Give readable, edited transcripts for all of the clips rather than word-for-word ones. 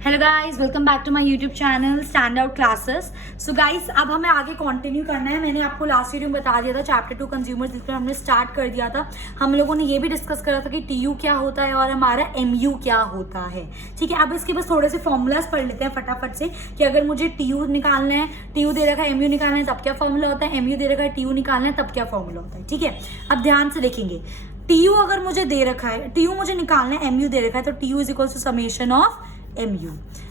Hello guys, welcome back to my YouTube channel stand out classes. So guys, अब हमें आगे continue करना है। मैंने आपको लास्ट वीडियो में बता दिया था चैप्टर 2 कंज्यूमर्स, जिसमें हमने स्टार्ट कर दिया था। हम लोगों ने ये भी डिस्कस करा था कि टीयू क्या होता है और हमारा एमयू क्या होता है। ठीक है, अब इसके बस थोड़े से फॉर्मूलाज पढ़ लेते हैं फटाफट से कि अगर मुझे टीयू निकालना है, टीयू दे रखा है, एमयू निकालना है तब क्या फॉर्मूला होता है, एमयू दे रखा है, टीयू निकालना है तब क्या फॉर्मूला होता है। ठीक है, अब ध्यान से देखेंगे। टीयू अगर मुझे दे रखा है, टीयू मुझे निकालना है, एमयू दे रखा है, तो TU is equals to summation of MU.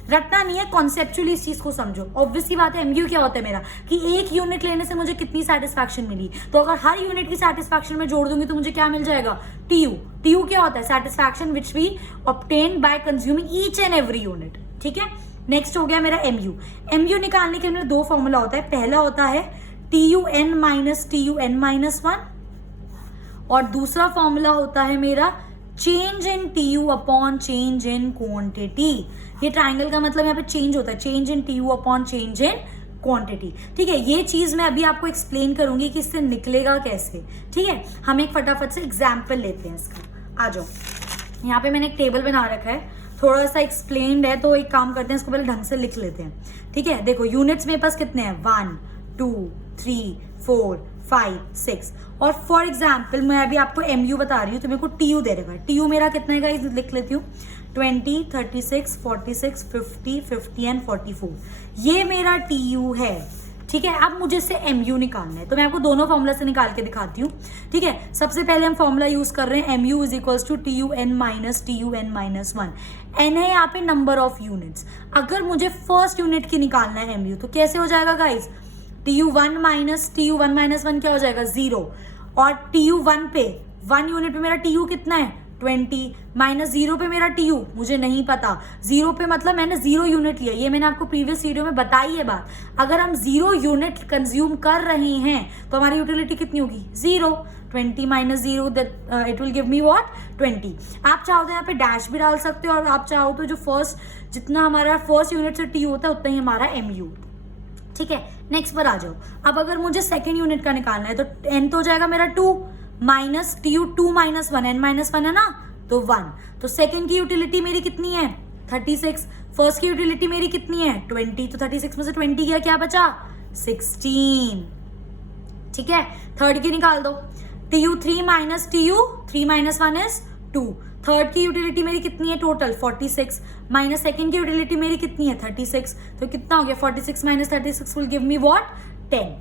रटना नहीं है, कॉन्सेप्चुअली इस चीज को समझो। ऑब्वियसली बात है, एमयू क्या होता है मेरा कि एक यूनिट लेने से मुझे कितनी सेटिस्फैक्शन मिली, तो अगर हर यूनिट की सेटिस्फैक्शन में जोड़ दूंगी तो मुझे क्या मिल जाएगा, टीयू। टीयू क्या होता है, satisfaction which we obtain by consuming each and every unit. ठीक है, नेक्स्ट हो गया मेरा एमयू। एमयू निकालने के लिए दो फॉर्मूला होता है। पहला होता है TU N minus TU N minus one, और दूसरा फॉर्मूला होता है मेरा change in TU upon change in quantity. ये ट्राइंगल का मतलब यहाँ पे चेंज होता है, change in TU upon change in quantity. ठीक है, ये चीज मैं अभी आपको एक्सप्लेन करूंगी कि इससे निकलेगा कैसे। ठीक है, हम एक फटाफट से एग्जाम्पल लेते हैं इसका। आ जाओ, यहाँ पे मैंने एक टेबल बना रखा है, थोड़ा सा एक्सप्लेन्ड है, तो एक काम करते हैं, इसको पहले ढंग से लिख लेते हैं। ठीक है, देखो यूनिट्स मेरे पास कितने हैं, 1 2 3 4 5 6। और फॉर एग्जाम्पल मैं अभी आपको एमयू बता रही हूँ, तो मेरे को टीयू दे रखा है। टीयू मेरा कितना है गाइस, लिख लेती हूँ, 20 36 46 50 50 एंड 44। ये मेरा टीयू है। ठीक है, अब मुझे इससे एमयू निकालना है, तो मैं आपको दोनों फॉर्मूला से निकाल के दिखाती हूँ। ठीक है, सबसे पहले हम फॉर्मूला यूज कर रहे हैं, MU is equals to TU N minus TU N minus one. N है यहाँ पे नंबर ऑफ यूनिट्स। अगर मुझे फर्स्ट यूनिट की निकालना है एमयू, तो कैसे हो जाएगा guys, TU1 minus TU1 minus one क्या हो जाएगा, 0। और TU1 पे 1 यूनिट पे मेरा TU कितना है, 20, माइनस 0 पे मेरा TU मुझे नहीं पता। 0 पे मतलब मैंने 0 यूनिट लिया, ये मैंने आपको प्रीवियस वीडियो में बताई है बात। अगर हम 0 यूनिट कंज्यूम कर रहे हैं तो हमारी यूटिलिटी कितनी होगी, 0। 20 minus 0 it will give me what, 20। आप चाहो तो यहाँ पे डैश भी डाल सकते हो, और आप चाहो तो जो फर्स्ट जितना हमारा फर्स्ट यूनिट से TU होता है उतना ही हमारा MU। ठीक है, नेक्स्ट पर आ जाओ। अब अगर मुझे सेकेंड यूनिट का निकालना है, तो एन तो हो जाएगा मेरा 2 minus TU 2 minus one, N minus one है ना, तो 1। तो सेकेंड की यूटिलिटी मेरी कितनी है, 36। फर्स्ट की यूटिलिटी मेरी कितनी है, 20। तो 36 में से 20 गया, क्या बचा, 16। ठीक है, थर्ड की निकाल दो, TU 3 minus TU 3 minus one is 2। Third की यूटिलिटी मेरी कितनी है टोटल, 46, माइनस सेकंड की यूटिलिटी मेरी कितनी है, 36। तो कितना हो गया, 46 minus 36 will give me what, 10।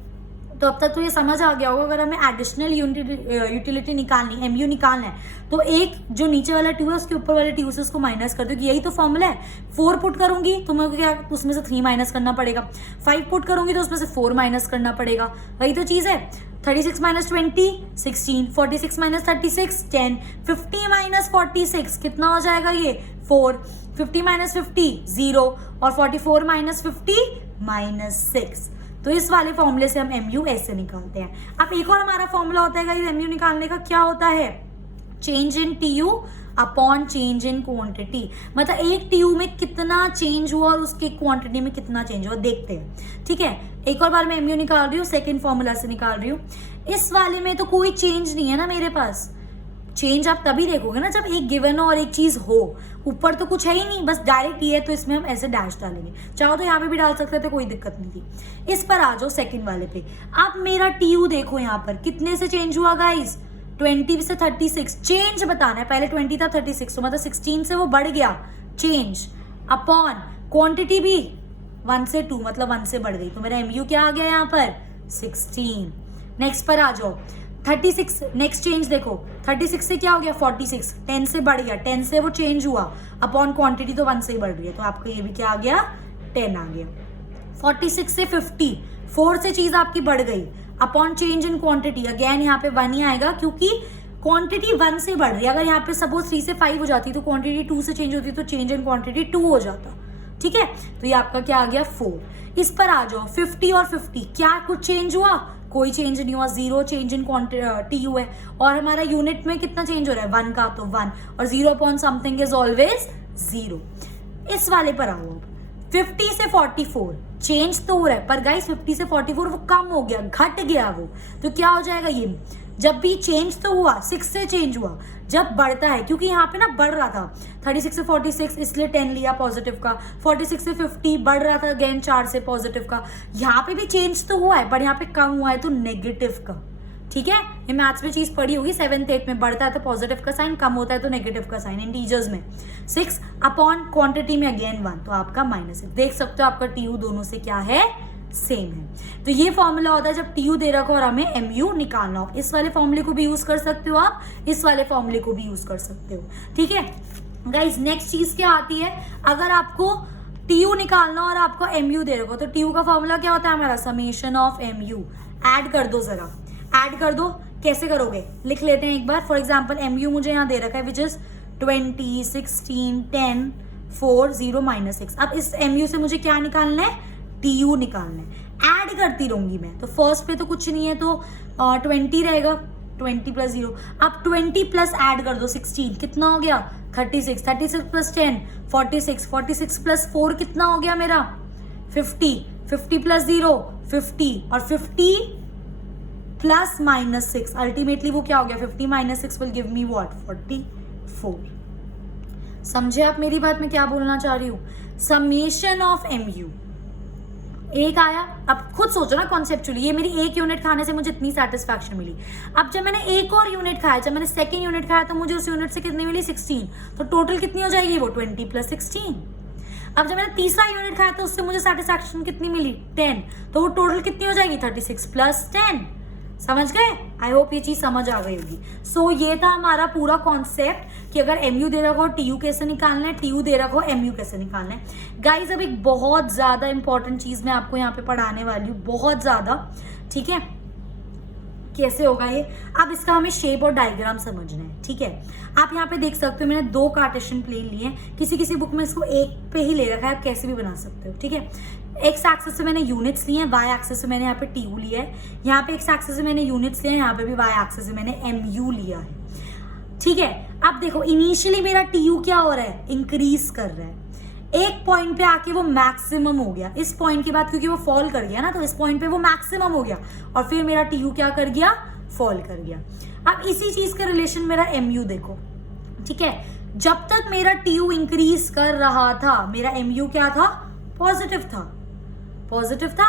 तो अब तक तो ये समझ आ गया होगा, अगर हमें एडिशनल यूटिलिटी निकालनी, एमयू निकालना है, तो एक जो नीचे वाला ट्यू है उसके ऊपर वाले ट्यू से उसको माइनस कर दो, कि यही तो फॉर्मूला है। 4 पुट करूंगी तो मेरे को क्या, उसमें से 3 माइनस करना पड़ेगा। 5 पुट करूंगी तो उसमें से 4 माइनस करना पड़ेगा, वही तो चीज है। 36 माइनस 20 16, 46 माइनस 36 10, 50 माइनस 46 कितना हो जाएगा ये, 4। 50 माइनस 50 0, और 44 माइनस 50 माइनस 6। तो इस वाले फॉर्मूले से हम एमयू ऐसे निकालते हैं। अब एक और हमारा फॉर्मूला होता है एमयू निकालने का, क्या होता है, change in TU upon change in quantity. मतलब एक टीयू में कितना चेंज हुआ और उसके क्वांटिटी में कितना चेंज हुआ, देखते हैं। ठीक है, एक और बार मैं एमयू निकाल रही हूँ, सेकेंड फॉर्मूला से निकाल रही हूँ। इस वाले में तो कोई चेंज नहीं है ना मेरे पास। चेंज आप तभी देखोगे ना जब एक गिवन हो और एक चीज हो, ऊपर तो कुछ है ही नहीं, बस डायरेक्ट ये है, तो इसमें हम ऐसे डैश डालेंगे। चाहो तो यहाँ पे भी डाल सकते थे, कोई दिक्कत नहीं थी। इस पर आ जाओ सेकंड वाले पे। अब मेरा टीयू देखो यहाँ पर कितने से चेंज हुआ गाइस, 20 से 36। चेंज बताना है, पहले 20 था 36, तो मतलब 16 से वो बढ़ गया, चेंज अपॉन क्वांटिटी भी 1 से 2, मतलब 1 से बढ़ गई, तो मेरा एमयू क्या आ गया यहाँ पर, 16। नेक्स्ट पर आ जाओ, 36, नेक्स्ट चेंज देखो, 36 से क्या हो गया, 46, 10 से बढ़ गया, 10 से वो चेंज हुआ, अपॉन क्वांटिटी तो 1 से ही बढ़ रही है, तो आपको ये भी क्या आ गया, 10 आ गया। 46 से 50, 4 से चीज आपकी बढ़ गई, upon change in quantity, again यहाँ पे 1 ही आएगा, क्योंकि क्वांटिटी 1 से बढ़ रही है। अगर यहाँ पे सपोज 3 से 5 हो जाती तो क्वांटिटी 2 से चेंज होती, तो चेंज इन क्वांटिटी 2 हो जाता। ठीक है, तो ये आपका क्या आ गया, 4। इस पर आ जाओ, 50 और 50, क्या कुछ चेंज हुआ, कोई चेंज नहीं हुआ, 0 चेंज इन टीयू है। और हमारा यूनिट में कितना चेंज हो रहा है, 1 का, तो 1, और 0 अपॉन समथिंग इज ऑलवेज 0। इस वाले पर आओ, 50 से 44 चेंज तो हो रहा है, पर गाइस 50 से 44 वो कम हो गया, घट गया वो, तो क्या हो जाएगा ये जब भी चेंज तो हुआ 6 से चेंज हुआ, जब बढ़ता है, क्योंकि यहाँ पे ना बढ़ रहा था 36 से 46 इसलिए 10 लिया पॉजिटिव का, 46 से 50 बढ़ रहा था अगेन 4 से पॉजिटिव का, यहाँ पे भी चेंज तो हुआ है बट यहाँ पे कम हुआ है तो नेगेटिव का। ठीक है, ये मैथ्स में चीज पढ़ी होगी 7th 8th में, बढ़ता है तो पॉजिटिव का साइन, कम होता है तो नेगेटिव का साइन, इंटीजर्स में 6 अपॉन क्वांटिटी में अगेन 1 तो आपका -6। देख सकते हो आपका टीयू दोनों से क्या है, सेम है। तो ये फॉर्मूला होता है जब टीयू दे रखा और हमें एमयू निकालना हो। इस वाले फॉर्मूले को भी यूज कर सकते हो आप, इस वाले फॉर्मूले को भी यूज कर सकते हो। ठीक है गाइस, नेक्स्ट चीज क्या आती है, अगर आपको टीयू निकालना और आपको एमयू दे रखा हो तो टीयू का फॉर्मूला क्या होता है हमारा, समेशन ऑफ एमयू। ऐड कर दो, जरा ऐड कर दो, कैसे करोगे लिख लेते हैं एक बार। फॉर एग्जाम्पल एमयू मुझे यहाँ दे रखा है विच इज 20, 16, 10, 4, 0, -6। अब इस एमयू से मुझे क्या निकालना है, टीयू निकालना है। ऐड करती रहूंगी मैं, तो फर्स्ट पे तो कुछ नहीं है तो 20 रहेगा, 20 + 0। अब 20 प्लस ऐड कर दो 16, कितना हो गया 36, 36 + 10 46, 46 + 4 कितना हो गया मेरा 50, 50 + 0 50 और 50 + -6 अल्टीमेटली वो क्या हो गया, 50 - 6 विल गिव मी व्हाट, 44। समझे आप मेरी बात में क्या बोलना चाह रही हूँ। समेशन ऑफ एमयू एक आया, अब खुद सोचो ना कॉन्सेप्चुअली, ये मेरी एक यूनिट खाने से मुझे इतनी सेटिस्फैक्शन मिली। अब जब मैंने एक और यूनिट खाया, जब मैंने सेकंड यूनिट खाया तो मुझे उस यूनिट से कितनी मिली 16, तो टोटल कितनी हो जाएगी वो 20 + 16। अब जब मैंने तीसरा यूनिट खाया तो उससे मुझे सेटिस्फैक्शन कितनी मिली 10, तो वो टोटल कितनी हो जाएगी 36 + 10। समझ गए, आई होप ये चीज समझ आ गई होगी। सो ये था हमारा पूरा कॉन्सेप्ट कि अगर एमयू दे रखा हो टीयू कैसे निकालना है, टीयू दे रखा हो एमयू कैसे निकालना है। गाइज अब एक बहुत ज्यादा इंपॉर्टेंट चीज मैं आपको यहाँ पे पढ़ाने वाली हूँ, बहुत ज्यादा। ठीक है, कैसे होगा ये, अब इसका हमें शेप और डायग्राम समझना है। ठीक है, आप यहाँ पे देख सकते हो मैंने 2 कार्टेशियन प्लेन लिए हैं, किसी बुक में इसको एक पे ही ले रखा है, आप कैसे भी बना सकते हो। ठीक है, एक्स एक्सिस से मैंने यूनिट्स लिए हैं, वाई एक्सिस से मैंने यहाँ पे टीयू लिया है, यहाँ पे एक्स एक्सिस से मैंने यूनिट्स लिए हैं, यहाँ पे भी वाई एक्सिस से मैंने एमयू लिया है। ठीक है, अब देखो इनिशियली मेरा टीयू क्या हो रहा है, इंक्रीज कर रहा है, एक पॉइंट पे आके वो मैक्सिमम हो गया, इस पॉइंट के बाद क्योंकि वो फॉल कर गया ना तो इस पॉइंट पे वो मैक्सिमम हो गया और फिर मेरा टीयू क्या कर गया, फॉल कर गया। अब इसी चीज का रिलेशन मेरा एमयू देखो। ठीक है, जब तक मेरा टीयू इंक्रीज कर रहा था मेरा एमयू क्या था, पॉजिटिव था, पॉजिटिव था।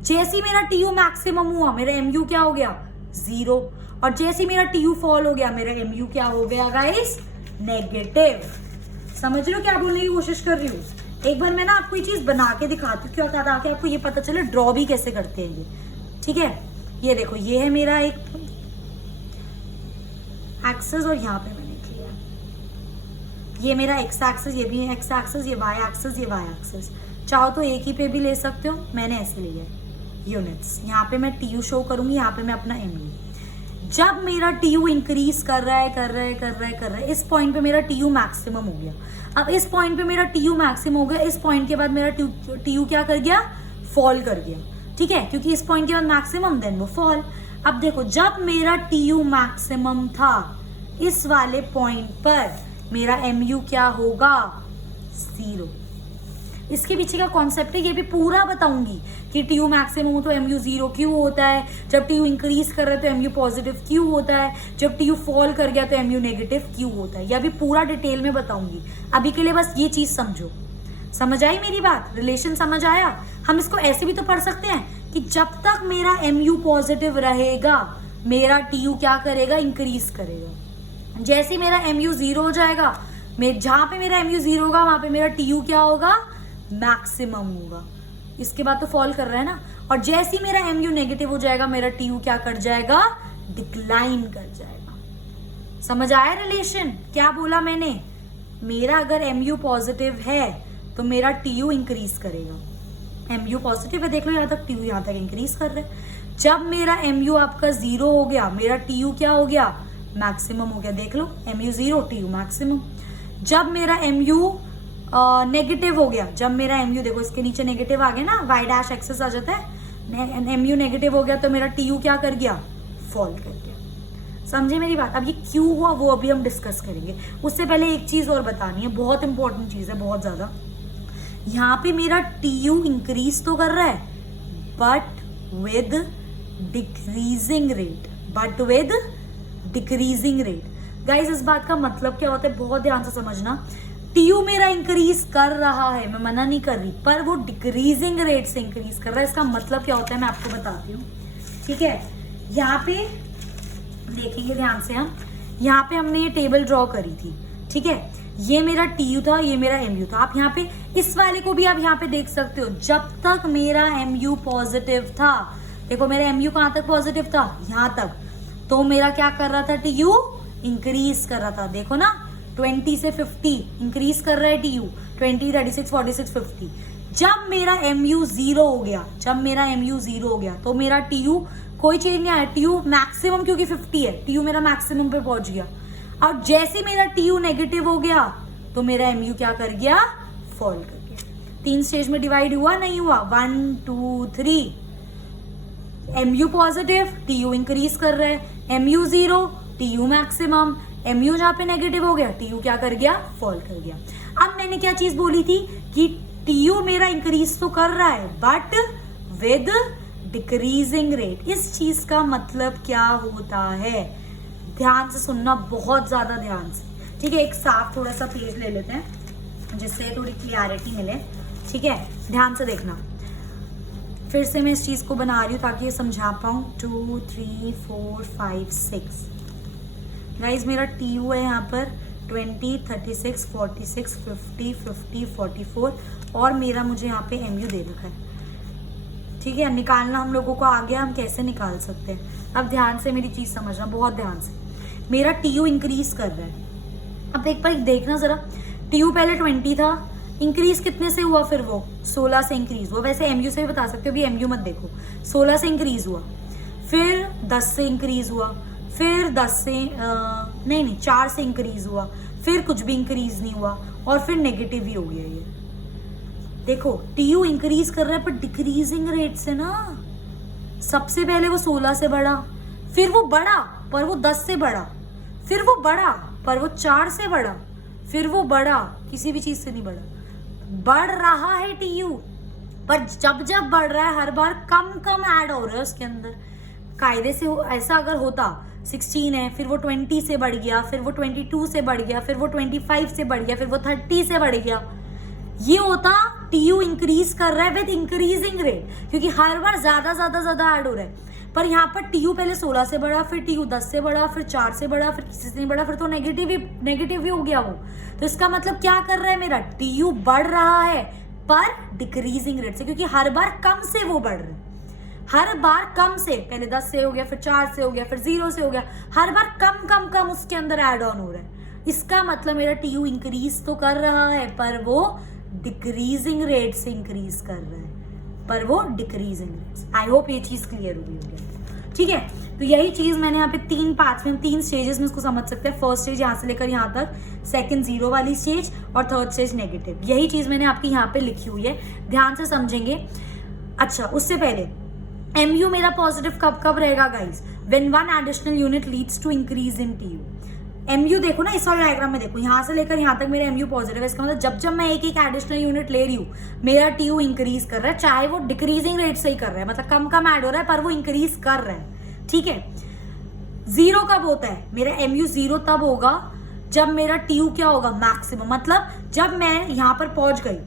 जैसे ही मेरा टीयू मैक्सिमम हुआ मेरा एमयू क्या हो गया 0, और जैसे ही मेरा टीयू फॉल हो गया मेरा एमयू क्या हो गया गाइस, नेगेटिव। समझ रहे हो क्या बोलने की कोशिश कर रही हूँ। एक बार मैं ना आपको ये चीज बना के दिखाती हूँ, क्या ताकि आपको ये पता चले ड्रॉ भी कैसे करते हैं ये। ठीक है, ये देखो ये है मेरा एक एक्सेस और यहाँ पे मैंने लिया ये मेरा एक्स एक्सेस, ये भी एक्स एक्सेस, ये वाई एक्सेस, ये वाई एक्सेस। चाहो तो एक ही पे भी ले सकते हो, मैंने ऐसे लिया है यूनिट्स। यहाँ पे मैं टीयू शो करूंगी, यहाँ पे मैं अपना एमयू। जब मेरा टीयू इंक्रीज कर रहा है, इस पॉइंट पे मेरा टीयू मैक्सिमम हो गया। अब इस पॉइंट पे मेरा टीयू मैक्सिमम हो गया, इस पॉइंट के बाद मेरा टीयू क्या कर गया, फॉल कर गया। ठीक है, क्योंकि इस पॉइंट के बाद मैक्सिमम देन वो फॉल। अब देखो जब मेरा टीयू मैक्सिमम था इस वाले पॉइंट पर मेरा एमयू क्या होगा, 0। इसके पीछे का कॉन्सेप्ट है ये भी पूरा बताऊंगी कि टीयू मैक्सिमम हो तो एमयू 0 क्यों होता है, जब टीयू इंक्रीज कर रहा है तो एमयू पॉजिटिव क्यों होता है, जब टीयू फॉल कर गया तो एमयू नेगेटिव क्यों होता है, यह भी पूरा डिटेल में बताऊंगी। अभी के लिए बस ये चीज समझो। समझ आई मेरी बात, रिलेशन समझ आया। हम इसको ऐसे भी तो पढ़ सकते हैं कि जब तक मेरा एमयू पॉजिटिव रहेगा मेरा टीयू क्या करेगा, इंक्रीज करेगा। जैसे मेरा एमयू 0 हो जाएगा, जहां पे मेरा एमयू 0 होगा वहां पे मेरा टीयू क्या होगा, मैक्सिमम होगा। इसके बाद तो फॉल कर रहा है ना। और जैसे ही मेरा एमयू नेगेटिव हो जाएगा मेरा टीयू क्या कर जाएगा, डिक्लाइन कर जाएगा। समझ आया रिलेशन, क्या बोला मैंने, मेरा अगर एमयू पॉजिटिव है तो मेरा टीयू इंक्रीज करेगा। एमयू पॉजिटिव है, देख लो यहाँ तक टीयू यहाँ तक इंक्रीज कर रहा है। जब मेरा एमयू आपका 0 हो गया मेरा टीयू क्या हो गया, मैक्सिमम हो गया। देख लो एमयू 0 टीयू मैक्सिमम। जब मेरा एमयू नेगेटिव हो गया, जब मेरा एमयू देखो इसके नीचे नेगेटिव आ गया ना, वाई डैश एक्सेस आ जाता है, एमयू नेगेटिव हो गया तो मेरा टीयू क्या कर गया, फॉल कर गया। समझे मेरी बात। अब ये क्यों हुआ वो अभी हम डिस्कस करेंगे, उससे पहले एक चीज और बतानी है, बहुत इंपॉर्टेंट चीज है, बहुत ज्यादा। यहाँ पे मेरा टीयू इंक्रीज तो कर रहा है but with decreasing rate. But with decreasing rate. Guys इस बात का मतलब क्या होता है, बहुत ध्यान से समझना। टीयू मेरा इंक्रीज कर रहा है, मैं मना नहीं कर रही, पर वो डिक्रीजिंग रेट से इंक्रीज कर रहा है। इसका मतलब क्या होता है मैं आपको बताती हूँ, ठीक है। यहाँ पे देखेंगे ध्यान से, हम यहाँ पे हमने ये टेबल ड्रॉ करी थी, ठीक है। ये मेरा टीयू था, ये मेरा एमयू था। आप यहाँ पे इस वाले को भी आप यहाँ पे देख सकते हो, जब तक मेरा एमयू पॉजिटिव था, देखो मेरा एमयू कहाँ तक पॉजिटिव था, यहाँ तक, तो मेरा क्या कर रहा था, टीयू इंक्रीज कर रहा था। देखो ना 20 से 50 इंक्रीज कर रहा है टीयू, 20, 36, 46, 50। जब मेरा एमयू जीरो हो गया, तो मेरा टीयू कोई चेंज नहीं आया, टीयू मैक्सिमम, क्योंकि 50 है, टीयू मेरा मैक्सिमम पे पहुंच गया। और जैसे मेरा टीयू नेगेटिव हो गया तो मेरा एमयू क्या कर गया, फॉल कर गया। 3 स्टेज में डिवाइड हुआ, नहीं हुआ, 1 2 3। एमयू पॉजिटिव, टीयू इंक्रीज कर रहा है, MU zero, TU maximum, MU जहां पे नेगेटिव हो गया, टीयू क्या कर गया, फॉल कर गया। अब मैंने क्या चीज बोली थी कि टीयू मेरा इंक्रीज तो कर रहा है बट विद डिक्रीजिंग रेट। इस चीज का मतलब क्या होता है, ध्यान से सुनना, बहुत ज्यादा ध्यान से, ठीक है। एक साफ थोड़ा सा पेज ले लेते हैं जिससे थोड़ी क्लियरिटी मिले, ठीक है। ध्यान से देखना, फिर से मैं इस चीज को बना रही हूँ ताकि ये समझा पाऊँ। 2 3 4 5 6 गाइज मेरा टीयू है यहाँ पर 20, 36, 46, 50, 50, 44 और मेरा मुझे यहाँ पे एमयू दे रखा है, ठीक है। निकालना हम लोगों को आ गया, हम कैसे निकाल सकते हैं। अब ध्यान से मेरी चीज समझना, बहुत ध्यान से। मेरा टीयू इंक्रीज कर रहा है, अब एक बार देखना जरा, टीयू पहले 20 था, इंक्रीज कितने से हुआ, फिर वो 16 से इंक्रीज हुआ। वैसे एमयू से भी बता सकते हो, अभी एमयू मत देखो। 16 से इंक्रीज हुआ, फिर 10 से इंक्रीज हुआ, फिर 10 से नहीं 4 से इंक्रीज हुआ, फिर कुछ भी इंक्रीज नहीं हुआ और फिर नेगेटिव ही हो गया। ये देखो टीयू इंक्रीज कर रहा है पर डिक्रीजिंग रेट से ना। सबसे पहले वो 16 से बढ़ा, फिर वो बढ़ा पर वो 10 से बढ़ा, फिर वो बढ़ा पर वो 4 से बढ़ा, फिर वो बढ़ा, किसी भी चीज से नहीं बढ़ा, बढ़ रहा है टीयू। पर जब जब बढ़ रहा है हर बार कम कम ऐड हो रहा है उसके अंदर। कायदे से ऐसा अगर होता 16 है, फिर वो 20 से बढ़ गया, फिर वो 22 से बढ़ गया, फिर वो 25 से बढ़ गया, फिर वो 30 से बढ़ गया, ये होता टीयू इंक्रीज कर रहा है विद इंक्रीजिंग रेट, क्योंकि हर बार ज्यादा ज्यादा ज्यादा ऐड हो रहा है। पर यहाँ पर टीयू पहले 16 से बढ़ा, फिर टीयू 10 से बढ़ा, फिर 4 से बढ़ा, फिर किसी से नहीं बढ़ा, फिर तो नेगेटिव ही हो गया वो। तो इसका मतलब क्या कर रहा है, मेरा टीयू बढ़ रहा है पर डिक्रीजिंग रेट से, क्योंकि हर बार कम से वो बढ़ रहा है। हर बार कम से, पहले 10 से हो गया, फिर 4 से हो गया, फिर 0 से हो गया, हर बार कम कम कम उसके अंदर ऐड ऑन हो रहा है। इसका मतलब मेरा टीयू इंक्रीज तो कर रहा है पर वो डिक्रीजिंग रेट से इंक्रीज कर रहा है, पर वो डिक्रीजिंग रेट। आई होप ये चीज क्लियर हो गई होगी, ठीक है। तो यही चीज मैंने यहाँ पे 3 पार्ट्स में 3 स्टेजेस में इसको समझ सकते हैं। फर्स्ट स्टेज यहाँ से लेकर यहाँ तक, सेकंड 0 वाली स्टेज और थर्ड स्टेज नेगेटिव। यही चीज मैंने आपकी यहाँ पे लिखी हुई है, ध्यान से समझेंगे। अच्छा उससे पहले एमयू मेरा पॉजिटिव कब कब रहेगा guys, when 1 additional unit leads to increase in TU. MU देखो ना, इस वाले डायग्राम में देखो, यहाँ से लेकर यहाँ तक मेरा एमयू पॉजिटिव है। इसका मतलब जब जब मैं एक एक एडिशनल यूनिट ले रही हूँ मेरा टीयू इंक्रीज कर रहा है, चाहे वो डिक्रीजिंग रेट से ही कर रहा है, मतलब कम कम ऐड हो रहा है पर वो इंक्रीज कर रहा है, ठीक है। 0 कब होता है, मेरा एमयू 0 तब होगा जब मेरा टीयू क्या होगा, मैक्सिमम। मतलब जब मैं यहाँ पर पहुंच गई,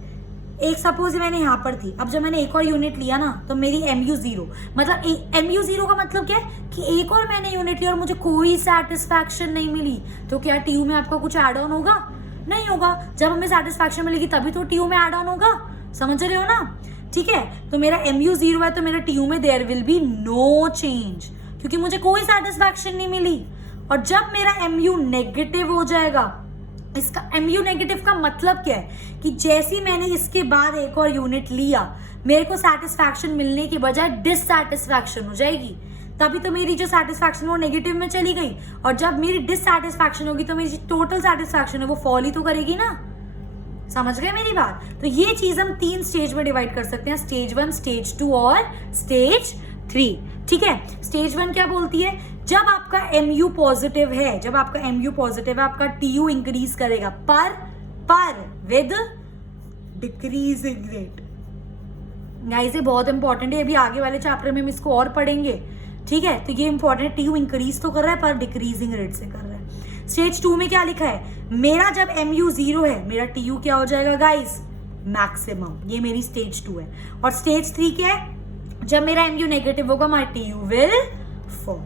एक सपोज मैंने यहाँ पर थी, अब जब मैंने एक और यूनिट लिया ना तो मेरी एमयू 0, मतलब एमयू 0 का मतलब क्या है कि एक और मैंने यूनिट लिया और मुझे कोई सेटिस्फैक्शन नहीं मिली, तो क्या टीयू में आपका कुछ ऐड ऑन होगा, नहीं होगा। जब हमें सेटिस्फैक्शन मिलेगी तभी तो टीयू में ऐड ऑन होगा, समझ रहे हो ना, ठीक है। तो मेरा एमयू 0 है तो मेरा टीयू में there will be no change, क्योंकि मुझे कोई सेटिस्फैक्शन नहीं मिली। और जब मेरा एमयू नेगेटिव हो जाएगा, इसका एमयू नेगेटिव का मतलब क्या है कि जैसी मैंने इसके बाद एक और यूनिट लिया, मेरे को सेटिस्फैक्शन मिलने की बजाय डिससैटिस्फैक्शन हो जाएगी, तभी तो मेरी जो सेटिस्फैक्शन वो नेगेटिव में चली गई। और जब मेरी डिससैटिस्फैक्शन होगी तो मेरी टोटल सेटिस्फैक्शन है वो फॉल ही तो करेगी ना, समझ गए मेरी बात। तो ये चीज हम 3 स्टेज में डिवाइड कर सकते हैं, स्टेज 1, स्टेज 2 और स्टेज 3, ठीक है। स्टेज 1 क्या बोलती है, जब आपका एमयू पॉजिटिव है, जब आपका एमयू पॉजिटिव है, आपका टीयू इंक्रीज करेगा पर विद डिक्रीजिंग रेट। गाइस ये बहुत इंपॉर्टेंट है, अभी आगे वाले चैप्टर में हम इसको और पढ़ेंगे। ठीक है, तो ये इंपॉर्टेंट है, टीयू इंक्रीज तो कर रहा है पर डिक्रीजिंग रेट से कर रहा है। स्टेज 2 में क्या लिखा है, मेरा जब MU 0 है मेरा TU क्या हो जाएगा गाइस, मैक्सिमम, ये मेरी स्टेज 2 है। और स्टेज 3 क्या है, जब मेरा MU नेगेटिव होगा my TU will fall.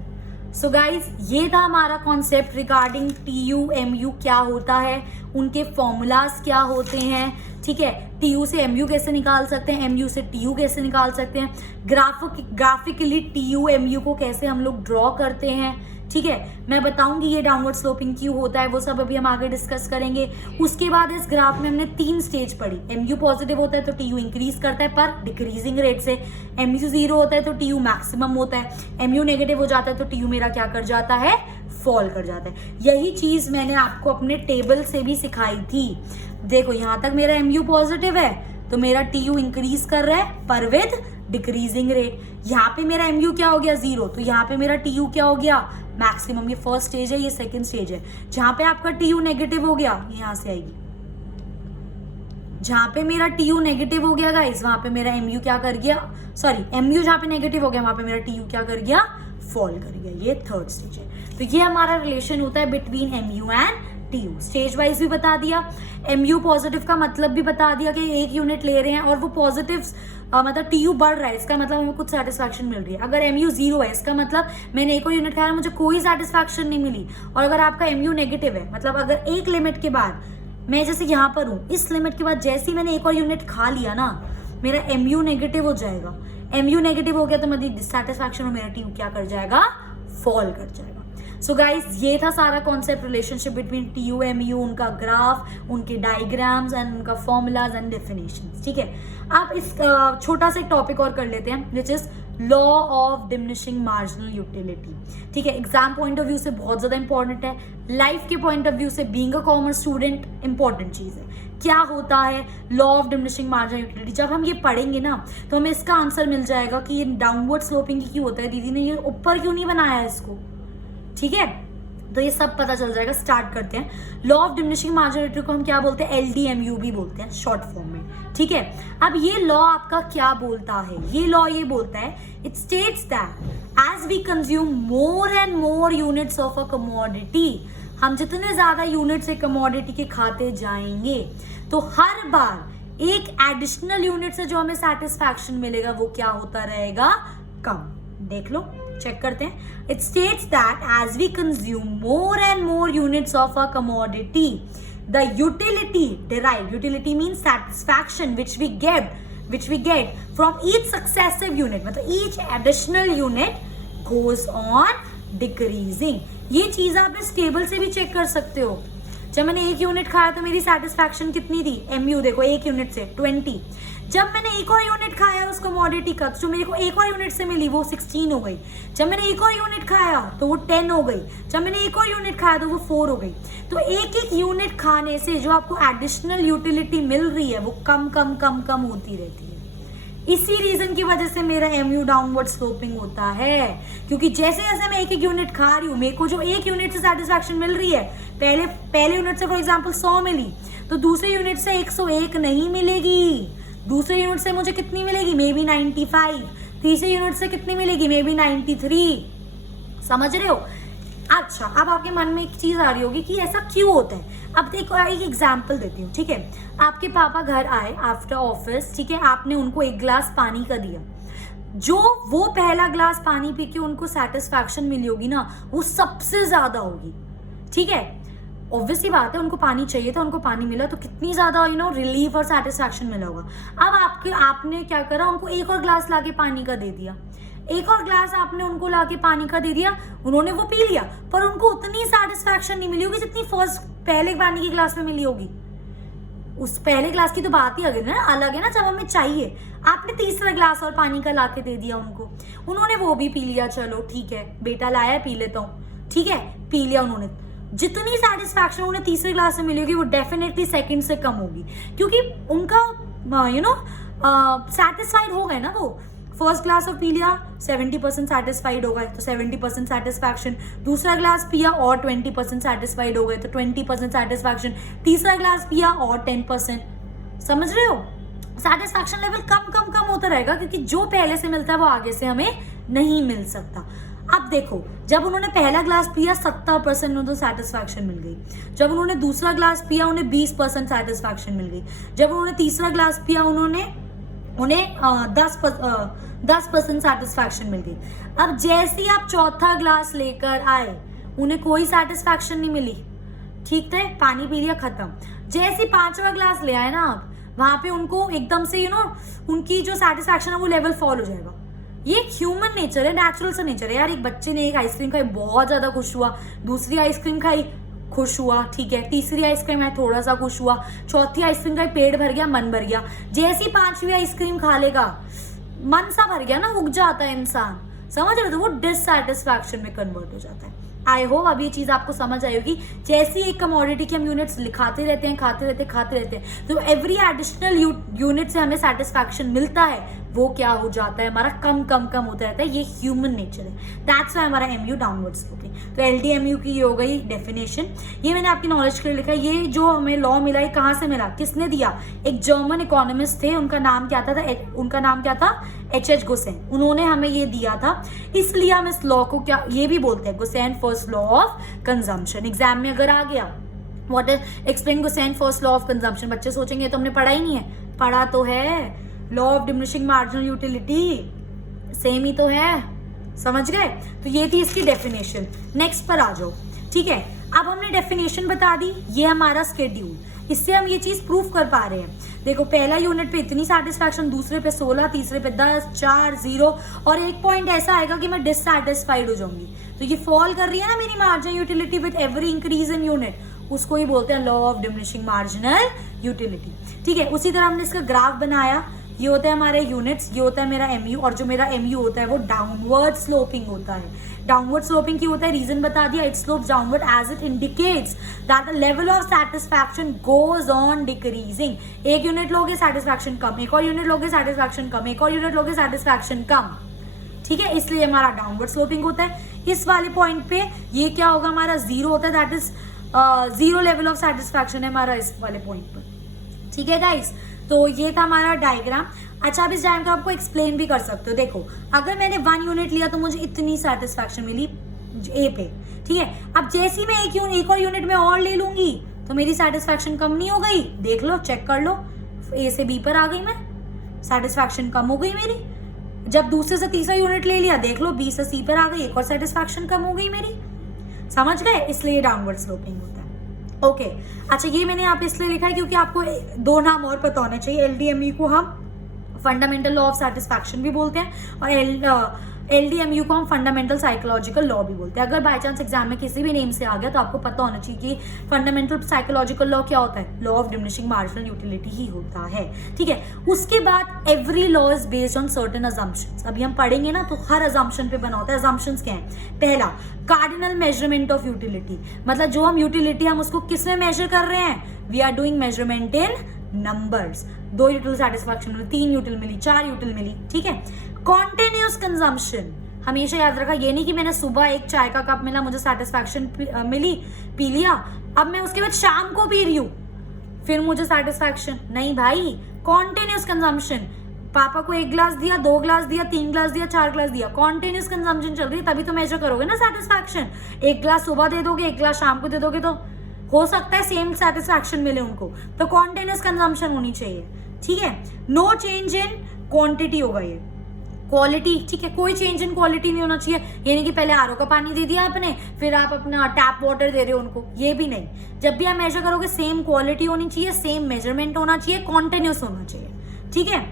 So guys ये था हमारा कॉन्सेप्ट रिगार्डिंग TU MU क्या होता है, उनके फॉर्मूलाज क्या होते हैं, ठीक है, TU से MU कैसे निकाल सकते हैं, MU से TU कैसे निकाल सकते हैं, ग्राफिकली TU MU को कैसे हम लोग ड्रॉ करते हैं, ठीक है, मैं बताऊंगी ये डाउनवर्ड स्लोपिंग क्यों होता है, वो सब अभी हम आगे डिस्कस करेंगे। उसके बाद इस ग्राफ में हमने 3 स्टेज पढ़ी, MU पॉजिटिव होता है तो TU इंक्रीज करता है पर डिक्रीजिंग रेट से, MU 0 होता है तो TU मैक्सिमम होता है, MU नेगेटिव हो जाता है तो TU मेरा क्या कर जाता है, फॉल कर जाता है। यही चीज मैंने आपको अपने टेबल से भी सिखाई थी। देखो यहाँ तक मेरा MU पॉजिटिव है तो मेरा TU इंक्रीज कर रहा है पर विद डिक्रीजिंग रेट। यहाँ पे मेरा MU क्या हो गया 0, तो यहाँ पे मेरा TU क्या हो गया, मैक्सिमम। ये फर्स्ट स्टेज है, ये सेकंड स्टेज है। जहां पे आपका TU नेगेटिव हो गया, यहां से आएगी, जहां पे मेरा TU नेगेटिव हो गया गाइस वहां पे मेरा MU क्या कर गया, सॉरी MU जहां पे नेगेटिव हो गया वहां पे मेरा TU क्या कर गया, फॉल कर गया। ये थर्ड स्टेज है। तो ये हमारा रिलेशन होता है between MU and TU। Stage wise भी बता दिया, MU पॉजिटिव का मतलब भी बता दिया कि एक यूनिट ले रहे हैं और वो पॉजिटिव मतलब TU बढ़ रहा है, इसका मतलब हमें कुछ सेटिस्फैक्शन मिल रही है। अगर MU 0 है इसका मतलब मैंने एक और यूनिट खाया मुझे कोई सेटिस्फैक्शन नहीं मिली। और अगर आपका MU नेगेटिव है, मतलब अगर एक लिमिट के बाद, मैं जैसे यहाँ पर हूँ, इस लिमिट के बाद जैसे ही मैंने एक और यूनिट खा लिया ना, मेरा MU नेगेटिव हो जाएगा। MU नेगेटिव हो गया तो मेरी डिससेटिस्फैक्शन और मेरा TU क्या कर जाएगा, फॉल कर जाएगा। सो गाइज ये था सारा concept relationship between TU MU, उनका ग्राफ, उनके डायग्राम्स एंड उनका फॉर्मूलाज एंड डेफिनेशंस, ठीक है। आप इस छोटा सा एक टॉपिक और कर लेते हैं which is law of diminishing marginal utility, ठीक है। एग्जाम पॉइंट ऑफ व्यू से बहुत ज्यादा इंपॉर्टेंट है, लाइफ के पॉइंट ऑफ व्यू से being a commerce student important चीज है। क्या होता है law of diminishing marginal utility, जब हम ये पढ़ेंगे ना तो हमें इसका आंसर मिल जाएगा कि ये डाउनवर्ड स्लोपिंग क्यों होता है, दीदी ने ये ऊपर क्यों नहीं बनाया है इसको, ठीक है। तो ये सब पता चल जाएगा। स्टार्ट करते हैं। Law of diminishing marginal utility को हम क्या बोलते हैं, LDMU भी बोलते हैं शॉर्ट फॉर्म में, ठीक है। अब ये लॉ आपका क्या बोलता है, ये लॉ ये बोलता है, it states that as we consume more and more units of a commodity, हम जितने ज्यादा यूनिट्स एक कमोडिटी के खाते जाएंगे तो हर बार एक एडिशनल यूनिट से जो हमें सेटिस्फैक्शन मिलेगा वो क्या होता रहेगा, कम। देख लो, चेक करते हैं। It states that as we consume more and more units of a commodity the utility derived, utility means satisfaction which we get from each successive unit, मतलब each additional unit goes on decreasing. ये चीज आप इस table से भी check कर सकते हो। जब मैंने एक यूनिट खाया तो मेरी सेटिस्फैक्शन कितनी थी, MU देखो एक यूनिट से 20। जब मैंने एक और यूनिट खाया उस कमोडिटी का, जो मेरे को एक और यूनिट से मिली वो 16 हो गई। जब मैंने एक और यूनिट खाया तो वो 10 हो गई। जब मैंने एक और यूनिट खाया तो वो 4 हो गई। तो एक एक यूनिट खाने से जो आपको एडिशनल यूटिलिटी मिल रही है वो कम कम कम कम होती रहती है। इसी रीजन की वजह से मेरा MU डाउनवर्ड स्लोपिंग होता है, क्योंकि जैसे जैसे मैं एक एक यूनिट खा रही हूँ, मेरे को जो एक यूनिट से सेटिस्फैक्शन मिल रही है, पहले यूनिट से फॉर एग्जांपल 100 मिली तो दूसरे यूनिट से 101 नहीं मिलेगी। दूसरे यूनिट से मुझे कितनी मिलेगी, मे बी 95। तीसरे यूनिट से कितनी मिलेगी, मे बी 93। समझ रहे हो। अच्छा, अब आपके मन में एक चीज आ रही होगी कि ऐसा क्यों होता है। अब देखो एक एग्जांपल देती हूँ, ठीक है। आपके पापा घर आए आफ्टर ऑफिस, ठीक है, आपने उनको एक ग्लास पानी का दिया। जो वो पहला ग्लास पानी पी के उनको सेटिस्फैक्शन मिली होगी ना, वो सबसे ज्यादा होगी, ठीक है। ऑब्वियसली बात है, उनको पानी चाहिए था, उनको पानी मिला तो कितनी ज्यादा रिलीफ और सेटिस्फैक्शन मिला होगा। अब आपने क्या करा, उनको एक और ग्लास लाके पानी का दे दिया। एक और ग्लास आपने उनको लाके पानी का दे दिया, उन्होंने वो पी लिया, पर उनको उतनी सेटिस्फैक्शन नहीं मिली होगी जितनी पहले पानी की ग्लास में मिली होगी। उस पहले ग्लास की तो बात ही अलग है ना, जब हमें चाहिए। आपने तीसरा ग्लास और पानी का लाके दे दिया उनको, उन्होंने वो भी पी लिया। चलो ठीक है, बेटा लाया पी लेता हूँ, ठीक है, पी लिया उन्होंने। जितनी सेटिस्फैक्शन उन्हें तीसरे ग्लास में मिलेगी वो डेफिनेटली सेकंड से कम होगी, क्योंकि उनका सेटिस्फाइड हो गए ना। वो फर्स्ट ग्लास और पी लिया, 70% सेटिस्फाइड हो गए तो 70% सेटिस्फैक्शन। दूसरा ग्लास पिया और 20% सेटिस्फाइड हो गए तो 20% सेटिस्फैक्शन। तीसरा ग्लास पिया और 10%। समझ रहे हो, सेटिस्फैक्शन लेवल कम कम कम होता रहेगा, क्योंकि जो पहले से मिलता है वो आगे से हमें नहीं मिल सकता। अब देखो, जब उन्होंने पहला ग्लास पिया 70% उन्हें तो सेटिस्फैक्शन मिल गई। जब उन्होंने दूसरा ग्लास पिया उन्हें 20% सेटिस्फैक्शन मिल गई। जब उन्होंने तीसरा ग्लास पिया उन्हें 10% सेटिस्फैक्शन मिल गई। अब जैसे ही आप चौथा ग्लास लेकर आए उन्हें कोई सेटिस्फैक्शन नहीं मिली, ठीक है, पानी पी लिया, खत्म। जैसे पांचवा ग्लास ले आए ना आप, वहां पे उनको एकदम से उनकी जो सेटिस्फैक्शन है वो लेवल फॉल हो जाएगा। ये ह्यूमन नेचर है, नेचुरल सा नेचर है यार। एक बच्चे ने एक आइसक्रीम खाई, बहुत ज्यादा खुश हुआ, दूसरी आइसक्रीम खाई, खुश हुआ, ठीक है, तीसरी आइसक्रीम है, थोड़ा सा खुश हुआ, चौथी आइसक्रीम खाई, पेट भर गया, मन भर गया। जैसी पांचवी आइसक्रीम खा लेगा, मन सा भर गया ना, उग जाता है इंसान, समझ रहे हो, तो वो डिससैटिस्फैक्शन में कन्वर्ट हो जाता है। आई होप अब ये चीज आपको समझ आई होगी। जैसी एक कमोडिटी की हम यूनिट्स लिखाते रहते हैं, खाते रहते हैं, तो एवरी एडिशनल यूनिट से हमें सेटिस्फैक्शन मिलता है, वो क्या हो जाता है, हमारा कम होता रहता है। ये ह्यूमन नेचर है, दैट्स व्हाई हमारा एमयू डाउनवर्ड स्लोपिंग। तो LDMU की ये हो गई डेफिनेशन। ये मैंने आपकी नॉलेज के लिए लिखा। ये जो हमें लॉ मिला है कहाँ से मिला, किसने दिया, एक जर्मन इकोनॉमिस्ट थे, उनका नाम क्या था H.H. गुसेन, उन्होंने हमें ये दिया था। इसलिए हम इस लॉ को क्या ये भी बोलते हैं, Gossen first law of consumption. Exam में अगर आ गया, what is explain Gossen first law of consumption, बच्चे सोचेंगे तो हमने पढ़ा ही नहीं है, पढ़ा तो है। Law of diminishing marginal utility same ही तो है, समझ गए। तो ये थी इसकी डेफिनेशन। नेक्स्ट पर आ जाओ, ठीक है। अब हमने डेफिनेशन बता दी, ये हमारा स्केड्यूल, इससे हम ये चीज प्रूफ कर पा रहे हैं। देखो, पहला यूनिट पे इतनी सेटिस्फैक्शन, दूसरे पे 16, तीसरे पे 10, 4, 0 और एक पॉइंट ऐसा आएगा कि मैं डिससैटिस्फाइड हो जाऊंगी। तो ये फॉल कर रही है ना मेरी marginal utility with every increase in unit, उसको ही बोलते हैं law of diminishing marginal utility, ठीक है। उसी तरह हमने इसका ग्राफ बनाया, ये होता है हमारे यूनिट्स, ये होता है मेरा MU, और जो मेरा MU होता है वो डाउनवर्ड स्लोपिंग होता है। डाउनवर्ड स्लोपिंग की होता है, रीजन बता दिया, it slopes downward as it indicates that the level of satisfaction goes on decreasing. एक यूनिट लोगे सेटिस्फैक्शन कम, एक और यूनिट लोगे सेटिस्फैक्शन कम, एक और यूनिट लोगे सेटिस्फैक्शन कम, ठीक है, इसलिए हमारा डाउनवर्ड स्लोपिंग होता है। इस वाले पॉइंट पे ये क्या होगा, हमारा 0 होता है, that is 0 level of satisfaction है हमारा इस वाले पॉइंट पर, ठीक है गाइस। तो ये था हमारा डायग्राम। अच्छा, अब इस डायग्राम को एक्सप्लेन भी कर सकते हो। देखो, अगर मैंने 1 यूनिट लिया तो मुझे इतनी सेटिस्फैक्शन मिली ए पे, ठीक है। अब जैसे ही मैं एक और यूनिट में और ले लूंगी तो मेरी सेटिस्फैक्शन कम नहीं हो गई, देख लो, चेक कर लो, ए से बी पर आ गई मैं, सेटिस्फैक्शन कम हो गई मेरी। जब दूसरे से तीसरा यूनिट ले लिया, देख लो, बी से सी पर आ गई, एक और सेटिस्फैक्शन कम हो गई मेरी, समझ गए, इसलिए डाउनवर्ड स्लोपिंग होता है। ओके, अच्छा, ये मैंने यहाँ पे इसलिए लिखा है क्योंकि आपको 2 नाम और पता होने चाहिए। LDMU को हम फंडामेंटल लॉ ऑफ सेटिस्फैक्शन भी बोलते हैं और LDMU को हम फंडामेंटल साइकोलॉजिकल लॉ भी बोलते हैं। अगर बाय चांस एग्जाम में किसी भी नेम से आ गया तो आपको पता होना चाहिए कि फंडामेंटल साइकोलॉजिकल लॉ क्या होता है, law of diminishing marginal utility ही होता है, ठीक है। उसके बाद every law is based on certain assumptions. अभी हम पढ़ेंगे ना, तो हर अजम्पशन पे बना होता है। अजम्पशंस क्या है, पहला कार्डिनल मेजरमेंट ऑफ यूटिलिटी, मतलब जो हम यूटिलिटी हम उसको किस में मेजर कर रहे हैं, we are doing measurement in numbers. 2 util satisfaction मिली, 3 यूटिल मिली, 4 यूटिल मिली, ठीक है। कॉन्टिन्यूस कंजम्पशन, हमेशा याद रखा, ये नहीं कि मैंने सुबह एक चाय का कप मिला, मुझे सेटिस्फैक्शन मिली, पी लिया, अब मैं उसके बाद शाम को पी रही हूँ फिर मुझे सेटिस्फैक्शन, नहीं भाई। कॉन्टिन्यूस कंजम्पशन, पापा को 1 ग्लास दिया, 2 ग्लास दिया, 3 ग्लास दिया, 4 ग्लास दिया, कॉन्टिन्यूस कंजम्पशन चल रही है, तभी तो मेजर करोगे ना सेटिस्फैक्शन। 1 ग्लास सुबह दे दोगे, 1 ग्लास शाम को दे दोगे, तो हो सकता है सेम सेटिस्फैक्शन मिले उनको, तो कॉन्टिन्यूस कंजम्पशन होनी चाहिए, ठीक है। नो चेंज इन क्वांटिटी होगा ये, क्वालिटी, ठीक है, कोई चेंज इन क्वालिटी नहीं होना चाहिए। ये नहीं कि पहले आरओ का पानी दे दिया आपने, फिर आप अपना टैप वाटर दे रहे हो उनको, ये भी नहीं। जब भी आप मेजर करोगे सेम क्वालिटी होनी चाहिए, सेम मेजरमेंट होना चाहिए, कॉन्टिन्यूस होना चाहिए, ठीक है।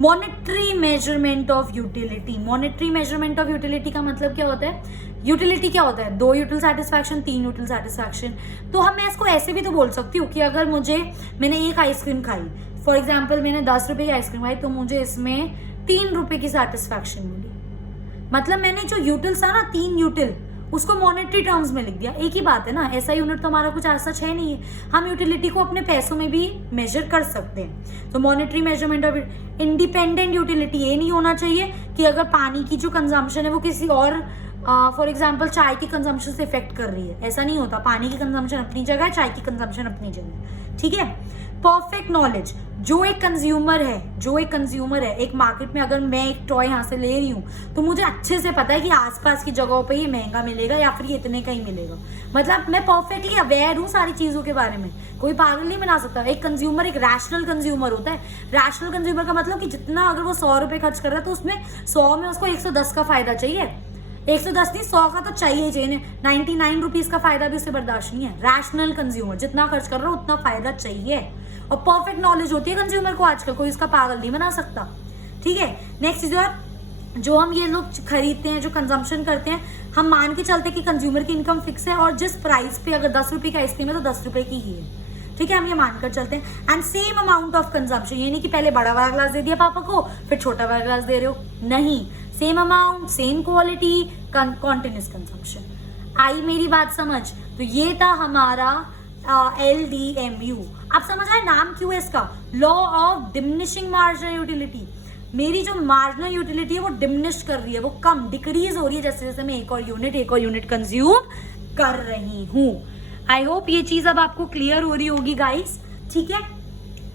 Monetary measurement of utility, monetary measurement of utility का मतलब क्या होता है, यूटिलिटी क्या होता है, 2 यूटिल सेटिस्फैक्शन, 3 यूटिल सेटिस्फैक्शन। तो हम मैं इसको ऐसे भी तो बोल सकती हूँ कि अगर मैंने एक आइसक्रीम खाई, फॉर एग्जाम्पल मैंने 10 रुपए की आइसक्रीम खाई, तो मुझे इसमें 3 रुपए की सेटिस्फैक्शन मिली। मतलब मैंने जो यूटिल्स था ना, 3 यूटिल, उसको मॉनेटरी टर्म्स में लिख दिया। एक ही बात है ना, ऐसा यूनिट तो हमारा कुछ ऐसा है नहीं है। हम यूटिलिटी को अपने पैसों में भी मेजर कर सकते हैं। तो monetary measurement of independent utility, ये नहीं होना चाहिए कि अगर पानी की जो कंजम्पशन है वो किसी और फॉर एग्जाम्पल चाय की कंजम्पशन से इफेक्ट कर रही है, ऐसा नहीं होता। पानी की कंजम्पशन अपनी जगह है, चाय की कंजम्पशन अपनी जगह है, ठीक है। परफेक्ट नॉलेज, जो एक कंज्यूमर है एक मार्केट में, अगर मैं एक टॉय यहाँ से ले रही हूँ तो मुझे अच्छे से पता है कि आसपास की जगहों पे ये महंगा मिलेगा या फिर ये इतने का ही मिलेगा। मतलब मैं परफेक्टली अवेयर हूँ सारी चीज़ों के बारे में, कोई पागल नहीं बना सकता। एक कंज्यूमर एक रैशनल कंज्यूमर होता है। रैशनल कंज्यूमर का मतलब कि जितना अगर वो 100 रुपये खर्च कर रहा है तो उसमें 100 में उसको 110 का फायदा चाहिए, 110 नहीं 100 का तो चाहिए 99 रुपीज़ का फायदा भी उसे बर्दाश्त नहीं है। रैशनल कंज्यूमर जितना खर्च कर रहा है उतना फायदा चाहिए, और परफेक्ट नॉलेज होती है कंज्यूमर को आजकल, कोई इसका पागल नहीं बना सकता। ठीक है, नेक्स्ट चीज जो हम ये लोग खरीदते हैं, जो कंजम्पशन करते हैं, हम मान के चलते हैं कि कंज्यूमर की इनकम फिक्स है और जिस प्राइस पे अगर 10 रुपये की आइसक्रीम है तो 10 रुपये की ही है। ठीक है, हम ये मानकर चलते हैं। And same amount of consumption, ये नहीं कि पहले बड़ा वाला ग्लास दे दिया पापा को फिर छोटा वाला ग्लास दे रहे हो, नहीं, same amount, same quality, continuous consumption. आई मेरी बात समझ? तो ये था हमारा LDMU। आप समझ आए नाम क्यों है इसका? Law of diminishing marginal utility. मेरी जो मार्जिनल यूटिलिटी है वो डिमिनिश कर रही है, वो कम डिक्रीज हो रही है जैसे जैसे मैं एक और यूनिट कंज्यूम कर रही हूँ। आई होप ये चीज अब आपको क्लियर हो रही होगी गाइस। ठीक है,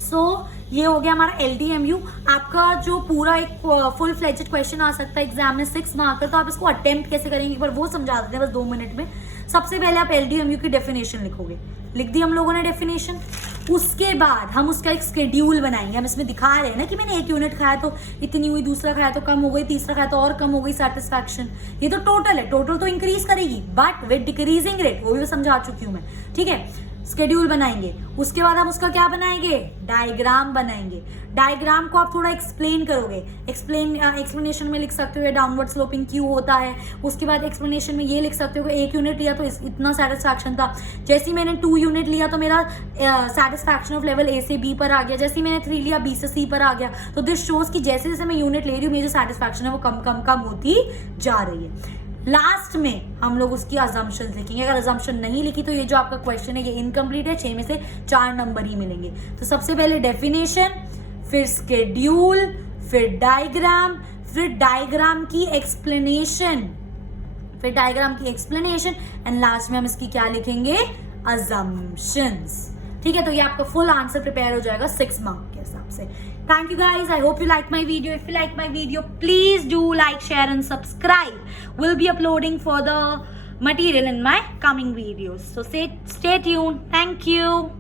सो ये हो गया हमारा LDMU। आपका जो पूरा एक फुल फ्लेजेड क्वेश्चन आ सकता है एग्जाम में 6 मार्क का, तो आप इसको अटेम्प्ट कैसे करेंगे एक बार वो समझा देते हैं बस 2 मिनट में। सबसे पहले आप LDMU की डेफिनेशन लिखोगे, लिख दी हम लोगों ने डेफिनेशन। उसके बाद हम उसका एक शेड्यूल बनाएंगे। हम इसमें दिखा रहे हैं ना कि मैंने 1 यूनिट खाया तो इतनी हुई, दूसरा खाया तो कम हो गई, तीसरा खाया तो और कम हो गई सेटिस्फैक्शन। ये तो टोटल है, टोटल तो इंक्रीज करेगी बट विद डिक्रीजिंग रेट, वो भी समझा चुकी हूँ मैं। ठीक है, शेड्यूल बनाएंगे। उसके बाद हम उसका क्या बनाएंगे? डायग्राम बनाएंगे। डायग्राम को आप थोड़ा एक्सप्लेन करोगे। एक्सप्लेनेशन में लिख सकते हो डाउनवर्ड स्लोपिंग क्यों होता है। उसके बाद एक्सप्लेनेशन में ये लिख सकते हो कि 1 यूनिट लिया तो इतना सेटिस्फैक्शन था, जैसे मैंने 2 यूनिट लिया तो मेरा सेटिस्फैक्शन ऑफ लेवल A से B पर आ गया, जैसे मैंने 3 लिया B से C पर आ गया। तो दिस शोज कि जैसे जैसे मैं यूनिट ले रही हूँ मेरी जो सेटिस्फैक्शन है वो कम कम कम होती जा रही है। लास्ट में हम लोग उसकी अजम्पशन लिखेंगे। अगर अजम्पशन नहीं लिखी तो ये जो आपका क्वेश्चन है ये इनकम्प्लीट है, 6 में से 4 नंबर ही मिलेंगे। तो सबसे पहले डेफिनेशन, फिर शेड्यूल, फिर डायग्राम की एक्सप्लेनेशन, एंड लास्ट में हम इसकी क्या लिखेंगे? अजम्पशंस। ठीक है, तो ये आपका फुल आंसर प्रिपेयर हो जाएगा 6 मार्क के हिसाब से। Thank you guys. I hope you like my video. If you like my video, please do like, share and subscribe. We'll be uploading further material in my coming videos. So stay tuned. Thank you.